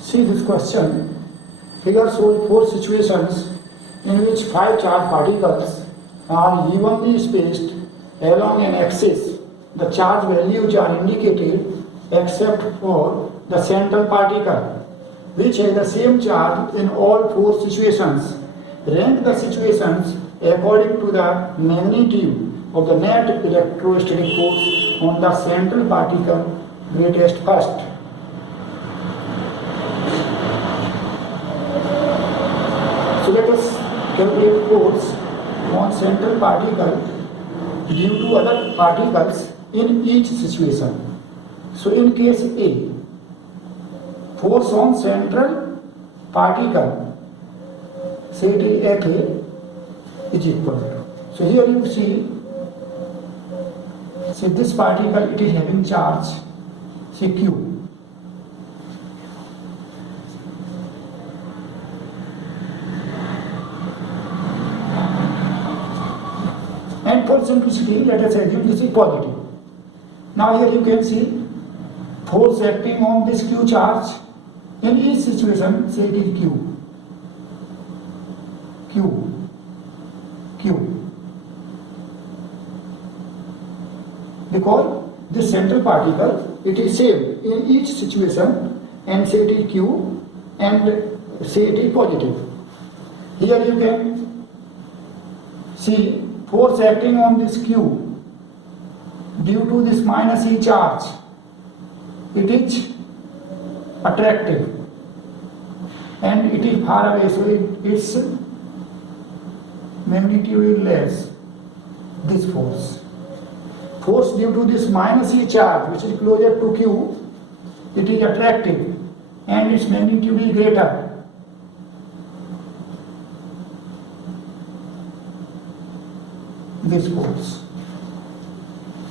See this question. Figure shows four situations in which five charged particles are evenly spaced along an axis. The charge values are indicated except for the central particle, which has the same charge in all four situations. Rank the situations according to the magnitude of the net electrostatic force on the central particle greatest first. So let us calculate force on central particle due to other particles in each situation. So in case A, force on central particle, say it is Fa, is equal to. So here you see this particle, it is having charge, say Q. And for simplicity, let us assume this is positive. Now here you can see force acting on this Q charge in each situation, say it is Q. Because this central particle, it is same in each situation, and say it is Q and say it is positive. Here you can see force acting on this Q due to this minus E charge, it is attractive and it is far away, so its magnitude is less, this force. Force due to this minus E charge, which is closer to Q, it is attractive and its magnitude is greater. This force.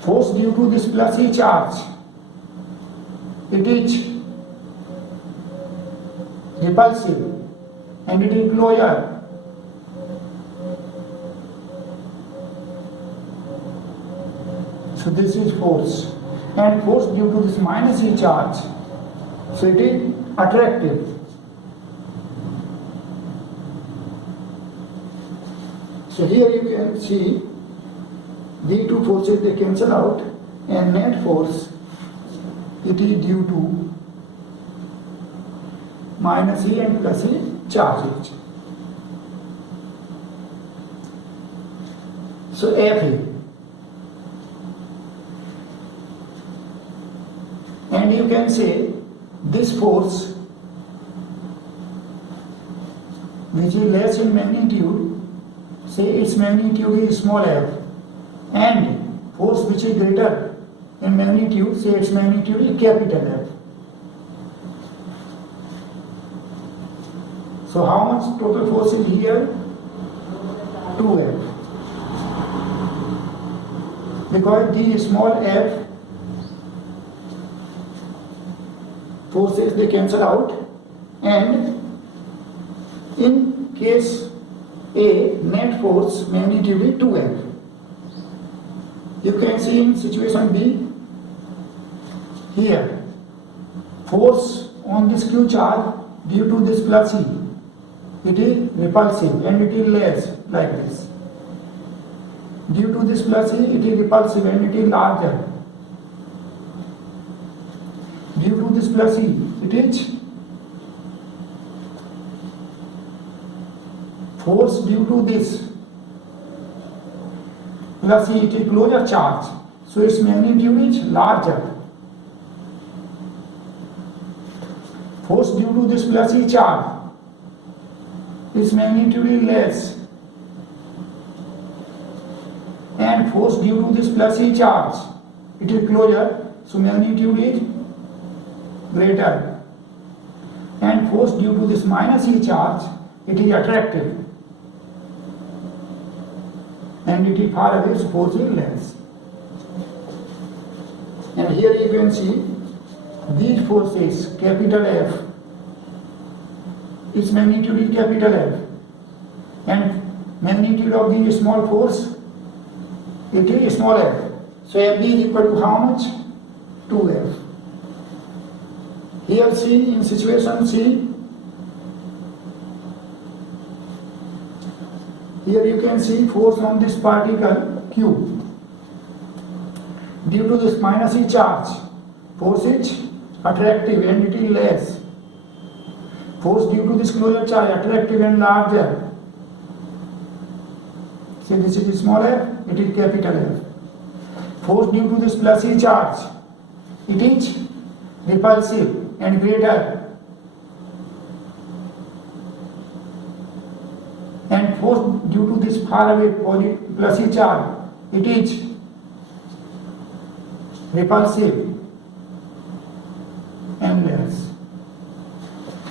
Force due to this plus E charge, it is repulsive and it is closer. So this is force, and force due to this minus E charge, so it is attractive. So here you can see these two forces, they cancel out, and net force, it is due to minus E and plus E charges. So Fa, and you can say this force, which is less in magnitude, say its magnitude is small f, and force which is greater in magnitude, say its magnitude is capital F. So how much total force is here? 2F. Because the small f forces, they cancel out, and in case A, net force magnitude is 2F. You can see in situation B, here, force on this Q charge due to this plus E, it is repulsive and it is less, like this. Due to this plus E, it is repulsive and it is larger. Due to this plus E, it is force due to this plus E, it is closer charge, so its magnitude is larger. Force due to this plus E charge, its magnitude is less, and force due to this plus E charge, it is closer, so magnitude is greater, and force due to this minus E charge, it is attractive and it is far away, so force is less. And here you can see these forces, capital F, its magnitude is capital F, and magnitude of the small force, it is small f. So Fb is equal to how much? 2F. Here C, in situation C, here you can see force on this particle Q. Due to this minus E charge, force is attractive and it is less. Force due to this closure charge attractive and larger. See, this is small f, it is capital F. Force due to this plus E charge, it is repulsive and greater. And force due to this far away plus E charge, it is repulsive and less.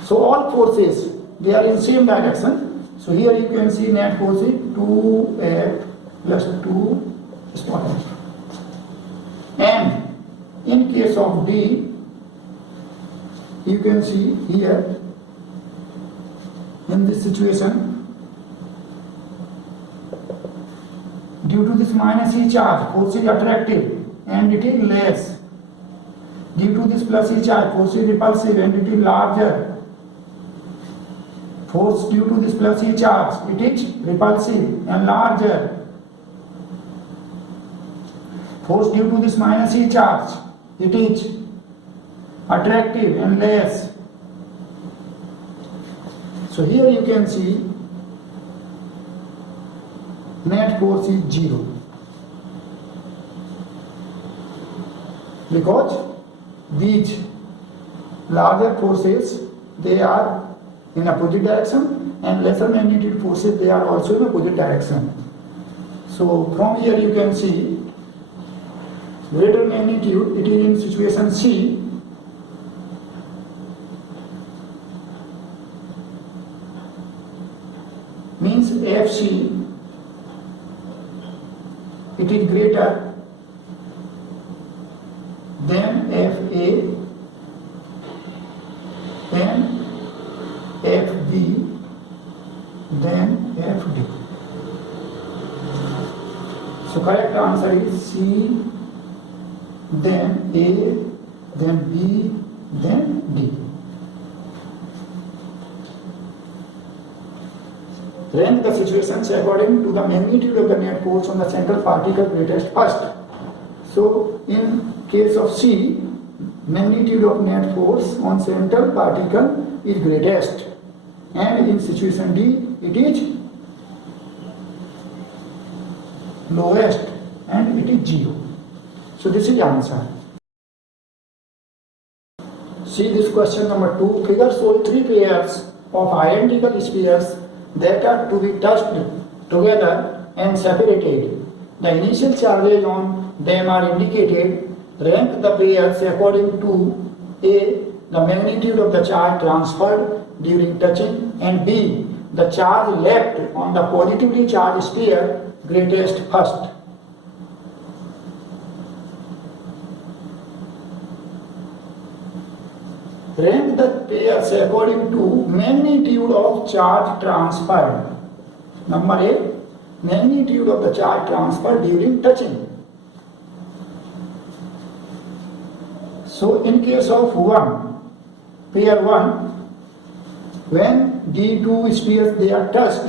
So all forces, they are in same direction. So here you can see net force is 2F plus 2 small f. And in case of D, you can see here, in this situation, due to this minus E charge, force is attractive and it is less. Due to this plus E charge, force is repulsive and it is larger. Force due to this plus E charge, it is repulsive and larger. Force due to this minus E charge, it is attractive and less. So here you can see net force is 0. Because these larger forces, they are in opposite direction, and lesser magnitude forces, they are also in opposite direction. So from here you can see greater magnitude, it is in situation C. Means FC, it is greater than FA and FB then FD. So correct answer is C, then A, then B, then D. Rank the situations according to the magnitude of the net force on the central particle greatest first. So in case of C, magnitude of net force on central particle is greatest, and in situation D, it is lowest and it is 0. So this is the answer. See this question number 2. Figure shows 3 pairs of identical spheres that are to be touched together and separated. The initial charges on them are indicated. Rank the pairs according to A, the magnitude of the charge transferred during touching, and B, the charge left on the positively charged sphere greatest first. Rank the pairs according to magnitude of charge transferred. Number A, magnitude of the charge transferred during touching. So in case of pair 1, when the two spheres they are touched,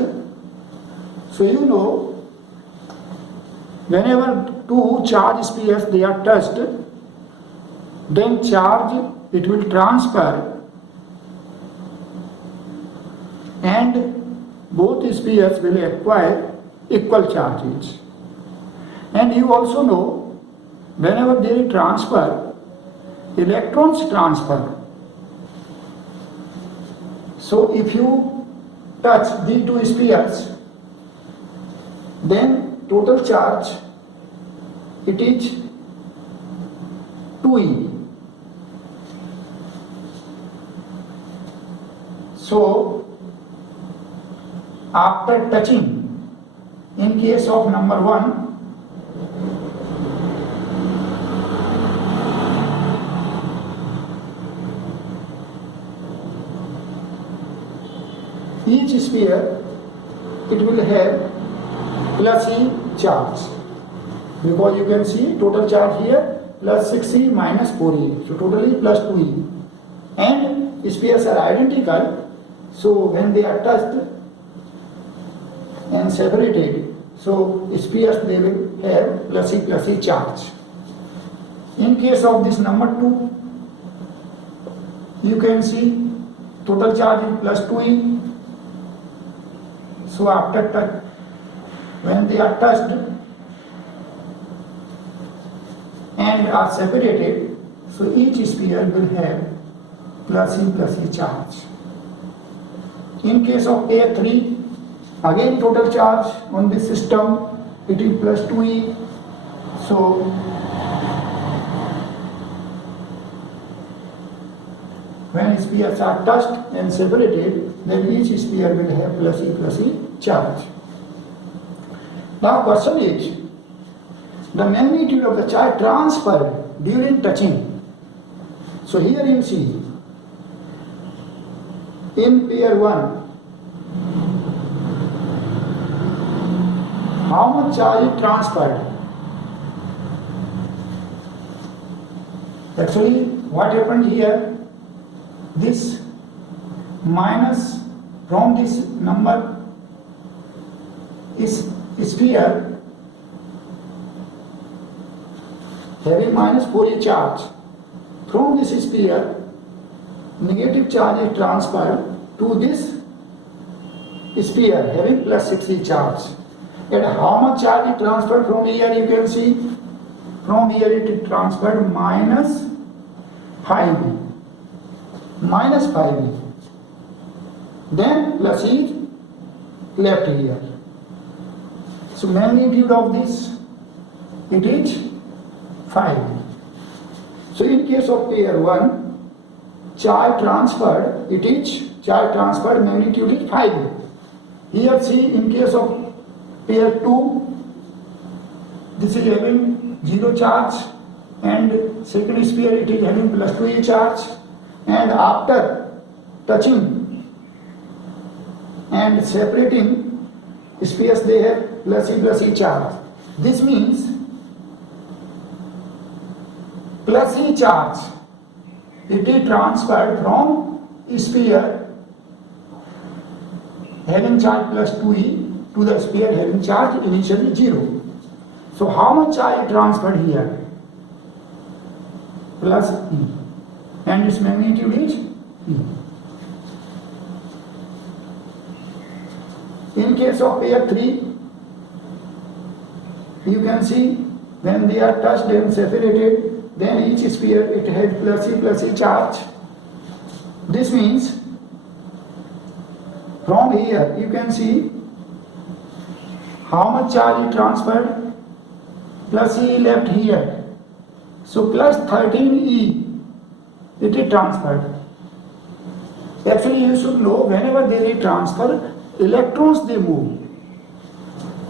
so you know, whenever two charge spheres they are touched, then charge it will transfer and both spheres will acquire equal charges. And you also know, whenever there is transfer, electrons transfer. So if you touch the two spheres, then total charge, it is 2e. So after touching, in case of number 1, each sphere, it will have plus E charge, because you can see total charge here plus 6E minus 4E, so totally plus 2E. spheres are identical, so when they are touched and separated, so spheres they will have plus E charge. In case of this number 2, you can see total charge is plus 2E. So after touch, when they are touched and are separated, so each sphere will have plus E charge. In case of A3, again total charge on this system, it is plus 2E. So when spheres are touched and separated, then each sphere will have plus E charge. Now question is, the magnitude of the charge transferred during touching. So here you see, in pair 1, how much charge is transferred? Actually, what happened here? This minus from this number is sphere having minus 4E charge. From this sphere, negative charge is transferred to this sphere having plus 6E charge. And how much charge is transferred from here? You can see from here it is transferred minus 5E. Minus 5E. Then plus E left here. So magnitude of this, it is 5E. So in case of pair 1, charge transferred, it is charge transferred magnitude is 5E. Here see, in case of pair 2, this is having 0 charge, and second sphere it is having plus 2E charge, and after touching and separating spheres they have plus E charge. This means plus E charge, it is transferred from sphere having charge plus 2E to the sphere having charge initially 0. So how much charge is transferred here? Plus E. And its magnitude is E. In case of pair 3, you can see when they are touched and separated, then each sphere it has plus E charge. This means from here you can see how much charge is transferred. Plus E left here. So plus 13E it is transferred. Actually you should know, whenever there is transfer, electrons they move.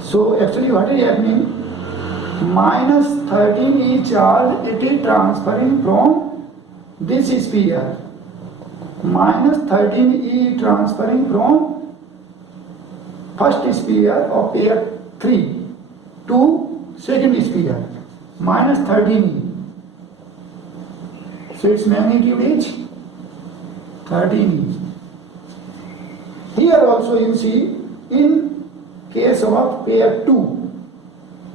So actually what is happening? Minus 13E charge it is transferring from this sphere. Minus 13E transferring from first sphere of pair 3 to second sphere. Minus 13E. So its magnitude is 13E. Here also you see, in case of pair 2,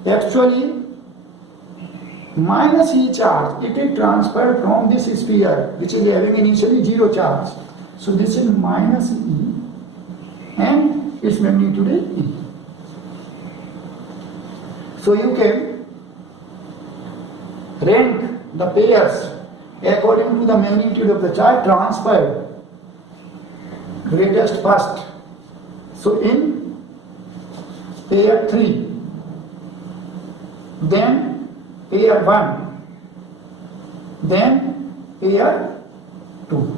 actually minus E charge, it is transferred from this sphere which is having initially 0 charge. So this is minus E and its magnitude is E. So you can rank the pairs according to the magnitude of the charge transferred, greatest first. So in pair 3, then pair 1, then pair 2.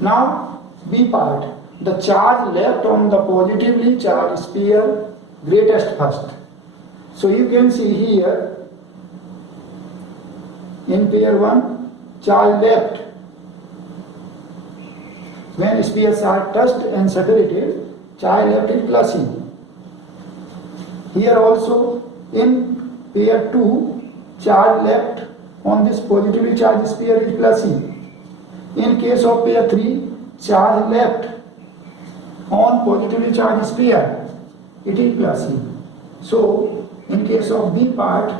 Now B part, the charge left on the positively charged sphere greatest first. So you can see here in pair 1, charge left. When spheres are touched and separated, charge left is plus E. Here also in pair 2, charge left on this positively charged sphere is plus E. In case of pair 3, charge left on positively charged sphere, it is plus E. So, in case of B part,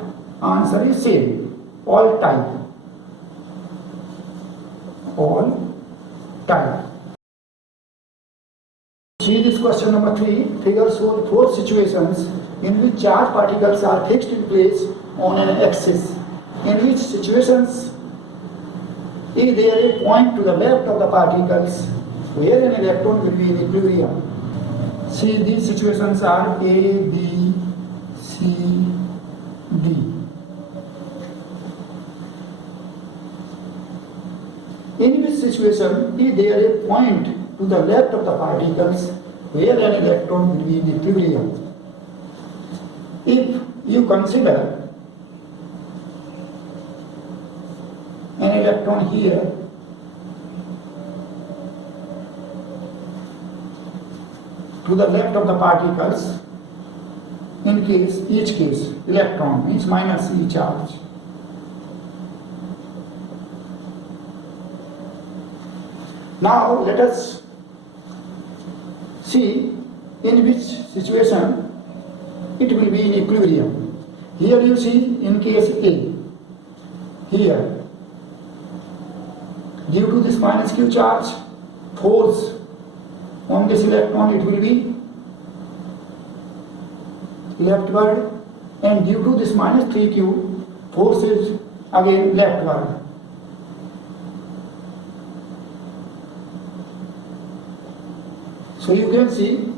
answer is same, all type. All type. See this question number 3. Figure shows 4 situations in which charged particles are fixed in place on an axis. In which situations is there a point to the left of the particles where an electron will be in equilibrium. See, these situations are A, B, C, D. In which situation is there a point to the left of the particles where an electron will be in equilibrium. If you consider an electron here, to the left of the particles, in case, each case, electron means minus E charge. Now let us see in which situation it will be in equilibrium. Here you see in case A, here, due to this minus Q charge, force on this electron it will be leftward, and due to this minus 3Q, force is again leftward. So you can see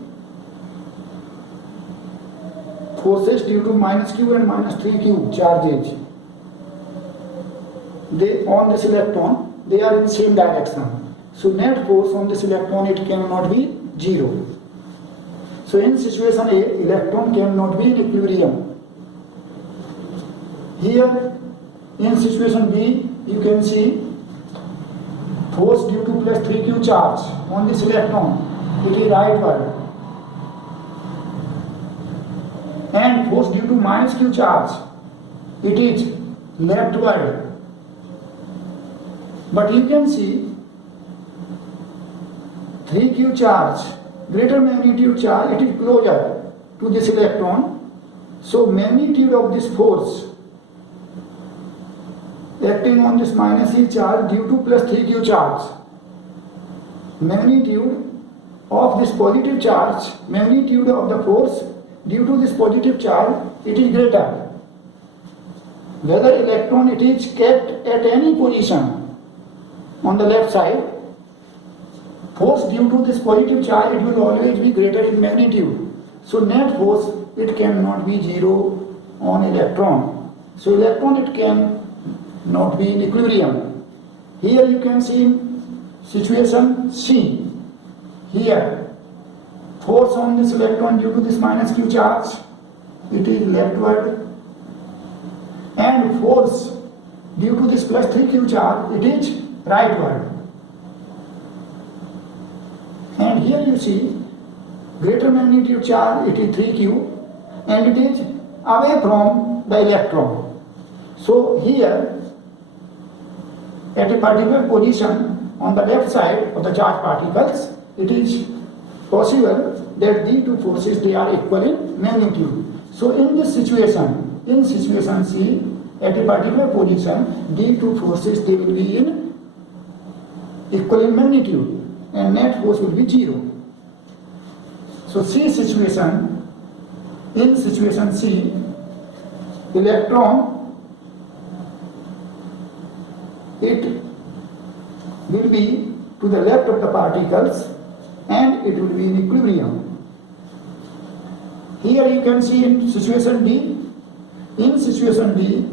forces due to minus Q and minus 3Q charges, they on this electron, they are in same direction. So net force on this electron, it cannot be 0. So in situation A, electron cannot be in equilibrium. Here in situation B, you can see force due to plus 3Q charge on this electron, it is rightward, and force due to minus Q charge, it is leftward. But you can see 3Q charge, greater magnitude charge, it is closer to this electron. So magnitude of this force acting on this minus E charge due to plus 3Q charge, magnitude of this positive charge, magnitude of the force due to this positive charge, it is greater. Whether electron it is kept at any position on the left side, force due to this positive charge, it will always be greater in magnitude. So net force, it cannot be 0 on electron. So electron, it can not be in equilibrium. Here you can see situation C. Here, force on this electron due to this minus Q charge, it is leftward, and force due to this plus 3Q charge, it is rightward. And here you see greater magnitude charge, it is 3Q, and it is away from the electron. So here, at a particular position on the left side of the charged particles, it is possible that these two forces, they are equal in magnitude. So in this situation, in situation C, at a particular position, these two forces, they will be in equal in magnitude, and net force will be 0. So C situation, in situation C, electron, it will be to the left of the particles, and it will be in equilibrium. Here you can see in situation D, in situation D,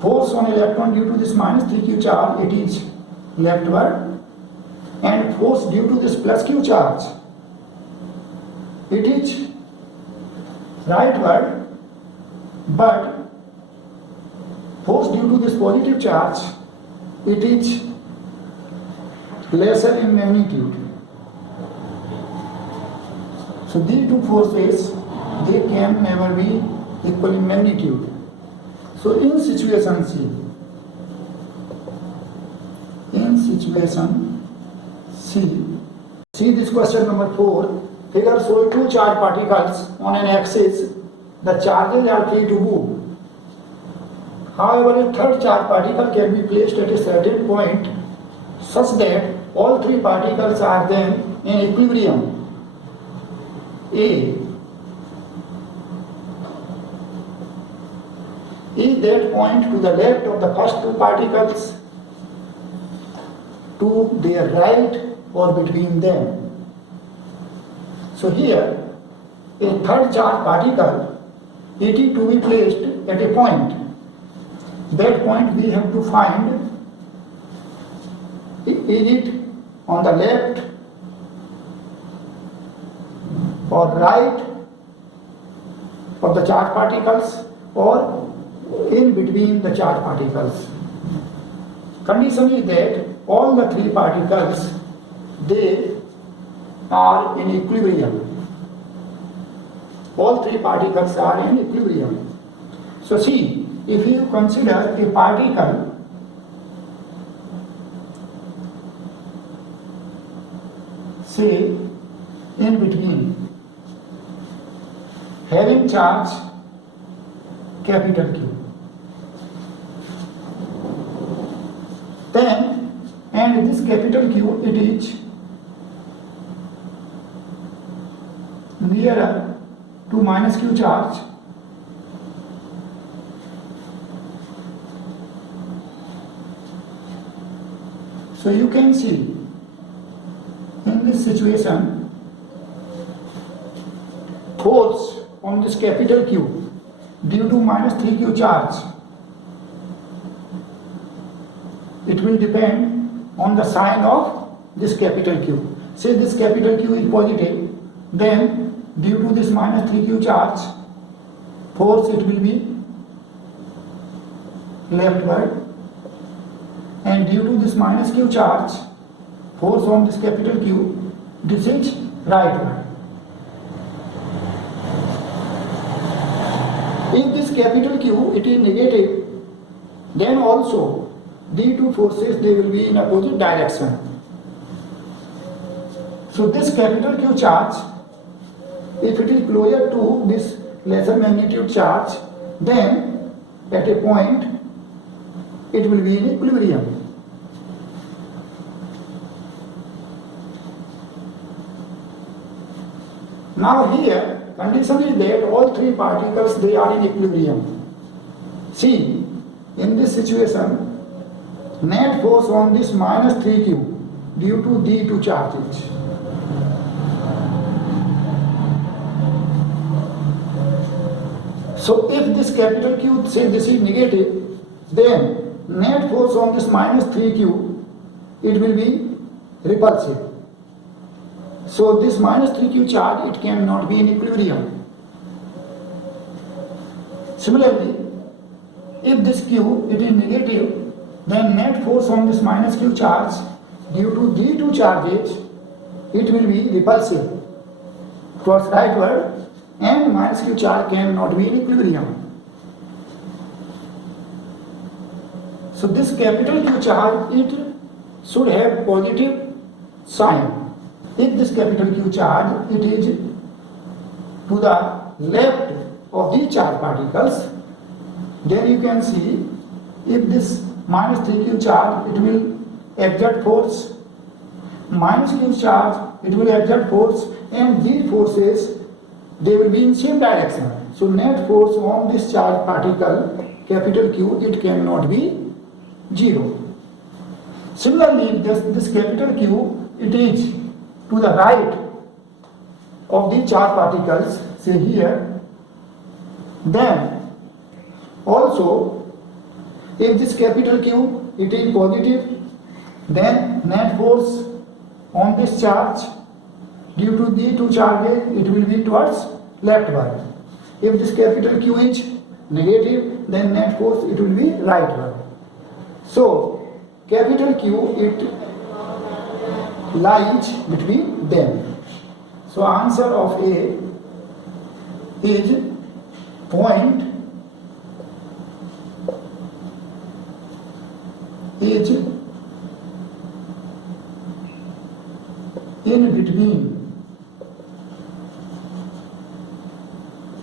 force on electron due to this minus 3Q charge, it is leftward, and force due to this plus Q charge, it is rightward, but force due to this positive charge, it is lesser in magnitude. So these two forces, they can never be equal in magnitude. So in situation C, see this question number 4. Figure shows two charged particles on an axis. The charges are free to move. However, a third charged particle can be placed at a certain point such that all three particles are then in equilibrium. A is that point to the left of the first two particles, to their right, or between them. So here, a third charged particle, it is to be placed at a point. That point we have to find, is it on the left or right of the charged particles, or in between the charged particles. Condition is that all the three particles, they are in equilibrium. All three particles are in equilibrium. So see, if you consider a particle say in between, having charge capital Q, then, and this capital Q, it is nearer to minus Q charge, so you can see in this situation, force on this capital Q due to minus 3Q charge, it will depend on the sign of this capital Q. Say this capital Q is positive, then due to this minus 3Q charge, force it will be leftward, and due to this minus Q charge, force on this capital Q, this is rightward. If this capital Q it is negative, then also these two forces, they will be in opposite direction. So this capital Q charge, if it is closer to this lesser magnitude charge, then at a point it will be in equilibrium. Now here, condition is that all three particles, they are in equilibrium. See, in this situation, net force on this minus 3Q due to these two charges. So if this capital Q, say this is negative, then net force on this minus 3Q, it will be repulsive. So this minus 3Q charge, it cannot be in equilibrium. Similarly, if this Q, it is negative, then net force on this minus Q charge due to these two charges, it will be repulsive towards rightward, and minus Q charge cannot be in equilibrium. So this capital Q charge, it should have positive sign. If this capital Q charge, it is to the left of these charged particles, then you can see if this minus 3Q charge, it will exert force, minus Q charge, it will exert force, and these forces, they will be in same direction. So net force on this charged particle, capital Q, it cannot be 0. Similarly, this capital Q, it is to the right of the charged particles, say here, then also if this capital Q, it is positive, then net force on this charge due to the two charges, it will be towards leftward. If this capital Q is negative, then net force, it will be rightward. So capital Q, it lies between them. So answer of A is point is in between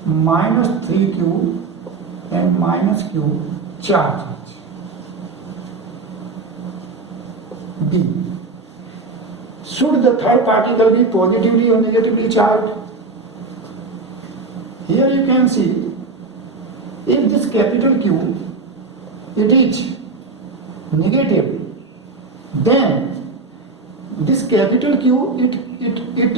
minus 3q and minus q charge. B. Should the third particle be positively or negatively charged? Here you can see, if this capital Q, it is negative, then this capital Q, it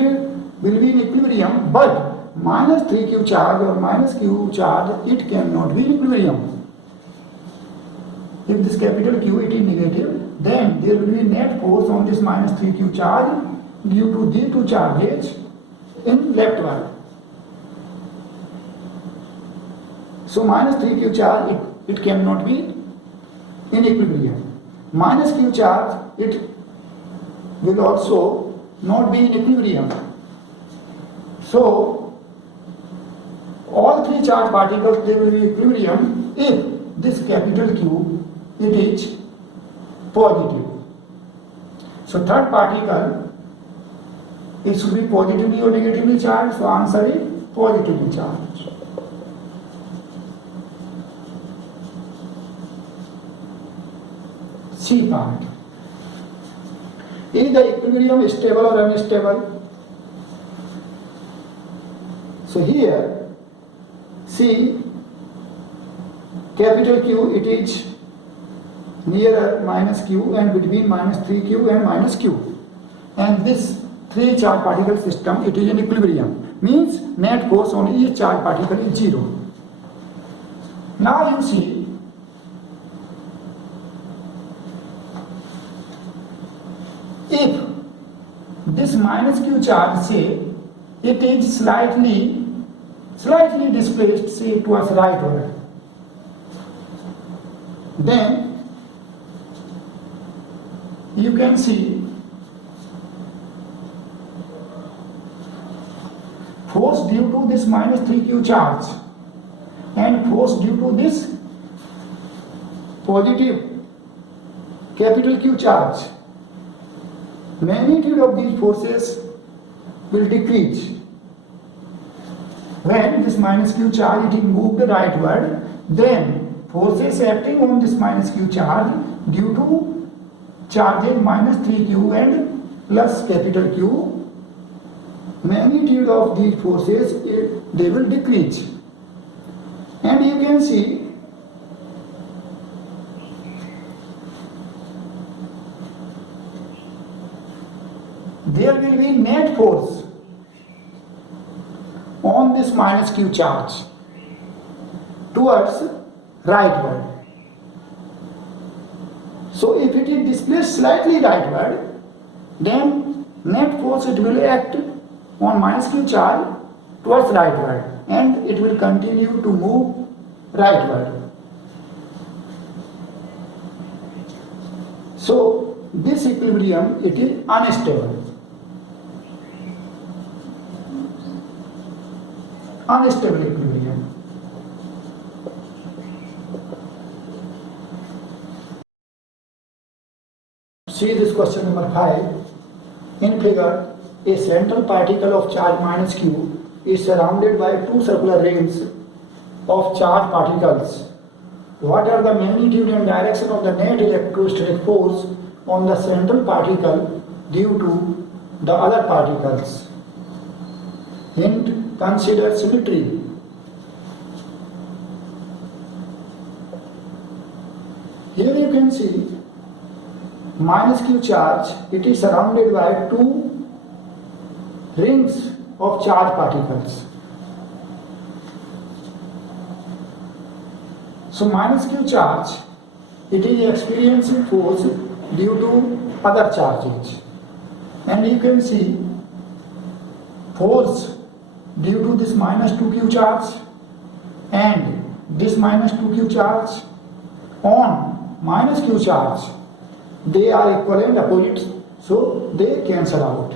will be in equilibrium, but minus 3q charge or minus q charge, it cannot be in equilibrium. If this capital Q, it is negative, then there will be net force on this minus 3q charge due to these two charges in leftward. So minus 3q charge, it cannot be in equilibrium. Minus q charge, it will also not be in equilibrium. So all three charged particles, they will be equilibrium if this capital Q, it is positive. So third particle, it should be positively or negatively charged. So answer is positively charged. C part. Is the equilibrium stable or unstable? So here, see, capital Q, it is nearer minus q and between minus 3q and minus q. And this three charge particle system, it is in equilibrium. Means net force on each charge particle is 0. Now you see, if this minus q charge, say, it is slightly displaced, say, towards rightward, then you can see force due to this minus 3q charge and force due to this positive capital Q charge. Magnitude of these forces will decrease. When this minus q charge, it is moved rightward, then forces acting on this minus q charge due to charges minus 3q and plus capital Q, magnitude of these forces, they will decrease. And you can see there will be net force on this minus q charge towards rightward. So if it is displaced slightly rightward, then net force, it will act on minus q charge towards rightward and it will continue to move rightward. So this equilibrium, it is unstable. Unstable equilibrium. See this question number 5. In figure, a central particle of charge minus q is surrounded by two circular rings of charged particles. What are the magnitude and direction of the net electrostatic force on the central particle due to the other particles? Hint, consider symmetry. Here you can see minus q charge, it is surrounded by two rings of charged particles. So minus q charge, it is experiencing force due to other charges. And you can see force due to this minus 2q charge and this minus 2q charge on minus q charge. They are equivalent opposites, so they cancel out.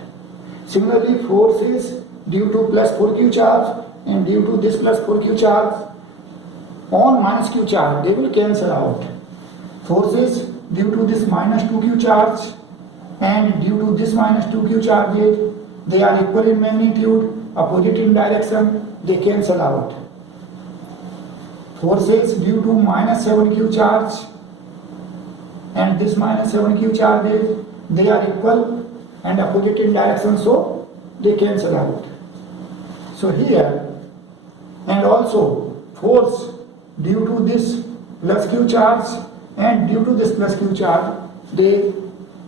Similarly, forces due to plus 4q charge and due to this plus 4q charge on minus q charge, they will cancel out. Forces due to this minus 2q charge and due to this minus 2q charges, they are equal in magnitude, opposite in direction, they cancel out. Forces due to minus 7q charge and this minus 7q charges, they are equal and opposite in direction, so they cancel out. So here, and also force due to this plus q charge and due to this plus q charge, they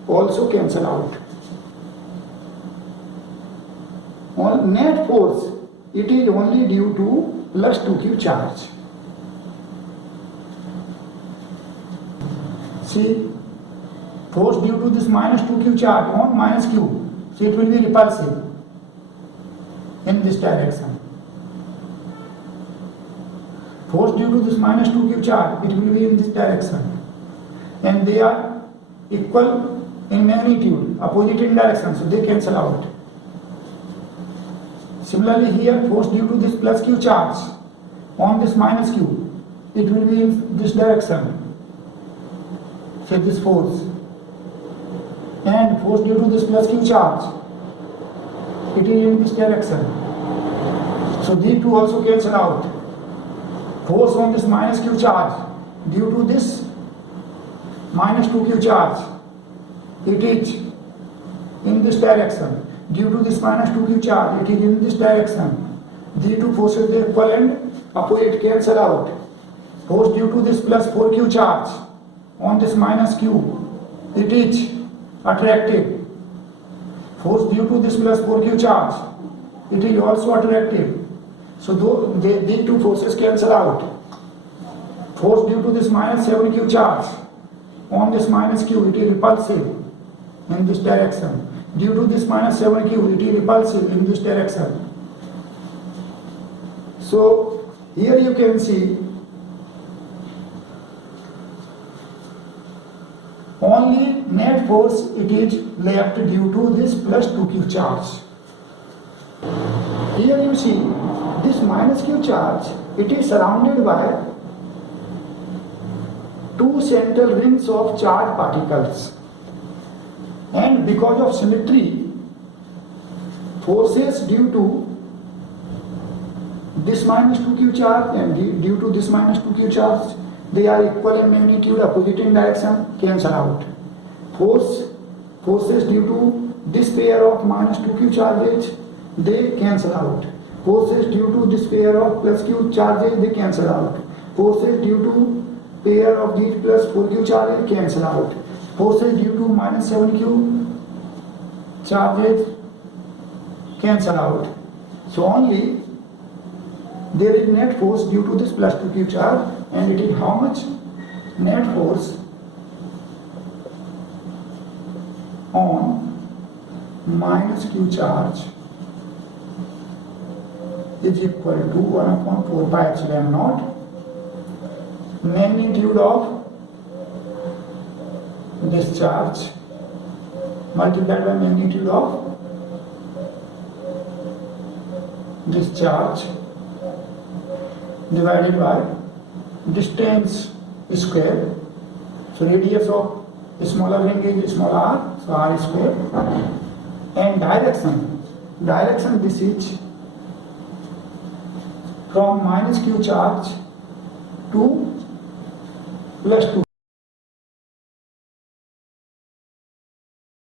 also cancel out. On net force, it is only due to plus 2q charge. See, force due to this minus 2q charge on minus q, so it will be repulsive in this direction. Force due to this minus 2q charge, it will be in this direction. And they are equal in magnitude, opposite in direction, so they cancel out. Similarly here, force due to this plus q charge on this minus q, it will be in this direction. Say this force. And force due to this plus q charge, it is in this direction. So these two also cancel out. Force on this minus q charge due to this minus 2q charge, it is in this direction. Due to this minus 2q charge, it is in this direction. These two forces, they equal and opposite cancel out. Force due to this plus 4q charge on this minus q, it is attractive. Force due to this plus 4q charge, it is also attractive. So these two forces cancel out. Force due to this minus 7q charge on this minus q, it is repulsive in this direction. Due to this minus 7q, it is repulsive in this direction. So here you can see only net force, it is left due to this plus 2q charge. Here you see this minus q charge, it is surrounded by two central rings of charged particles, and because of symmetry, forces due to this minus 2q charge and due to this minus 2q charge, they are equal in magnitude, opposite in direction, cancel out. Forces due to this pair of minus 2q charges, they cancel out. Forces due to this pair of plus q charges, they cancel out. Forces due to pair of these plus 4q charges, cancel out. Forces due to minus 7q charges, cancel out. So only there is net force due to this plus 2q charge, and it is how much? Net force on minus q charge is equal to 1/4 pi epsilon naught magnitude of this charge multiplied by magnitude of this charge divided by distance square. So radius of smaller ring is small r, so r square. And direction this is from minus q charge to plus 2.